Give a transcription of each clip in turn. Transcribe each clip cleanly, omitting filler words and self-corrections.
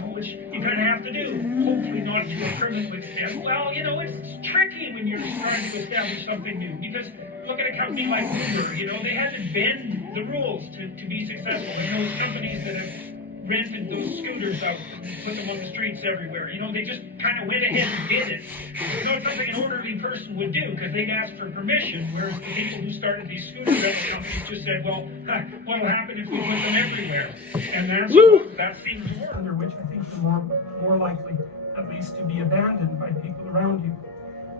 rules, which you kind of have to do. Hopefully not to a criminal extent. Well, it's tricky when you're trying to establish something new, because look at a company like Uber, they had to bend the rules to be successful. And those companies that have rented those scooters out and put them on the streets everywhere, they just kind of went ahead and did it. It's something an orderly person would do, because they'd ask for permission, whereas the people who started these scooter rental companies just said, well, what'll happen if we put them everywhere? And that seems to work. Which I think are more likely, at least, to be abandoned by people around you.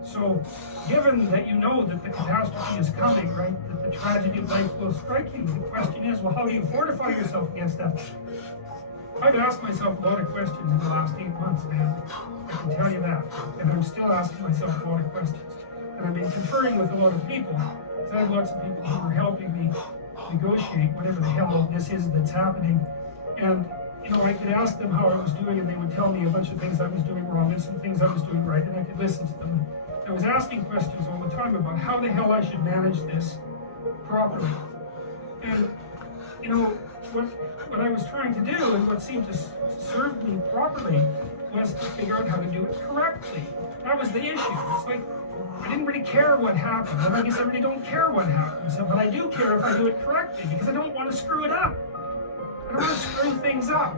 So, given that you know that the catastrophe is coming, right, that the tragedy of life will strike you, the question is, well, how do you fortify yourself against that? I've asked myself a lot of questions in the last 8 months, man. I can tell you that. And I'm still asking myself a lot of questions. And I've been conferring with a lot of people. So I have lots of people who are helping me negotiate whatever the hell this is that's happening. And I could ask them how I was doing, and they would tell me a bunch of things I was doing wrong and some things I was doing right, and I could listen to them. I was asking questions all the time about how the hell I should manage this properly. And, what I was trying to do, and what seemed to serve me properly, was to figure out how to do it correctly. That was the issue. It's like, I didn't really care what happened, and I guess I really don't care what happens, but I do care if I do it correctly, because I don't want to screw it up. I don't want to screw things up.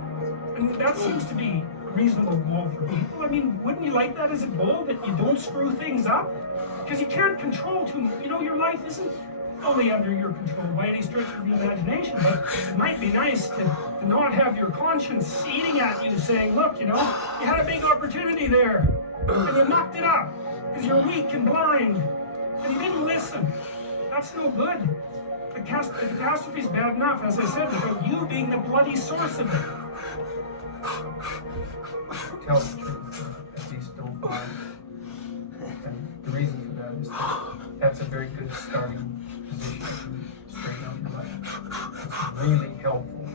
And that seems to be a reasonable goal for people. I mean, wouldn't you like that as a goal, that you don't screw things up? Because you can't control too much. Your life isn't fully under your control by any stretch of the imagination, but it might be nice to not have your conscience eating at you saying, look, you had a big opportunity there, and you mucked it up, because you're weak and blind, and you didn't listen. That's no good. The catastrophe is bad enough, as I said, without you being the bloody source of it. Tell the truth, at least don't lie. And the reason for that is that that's a very good starting position to straighten out your life. It's really helpful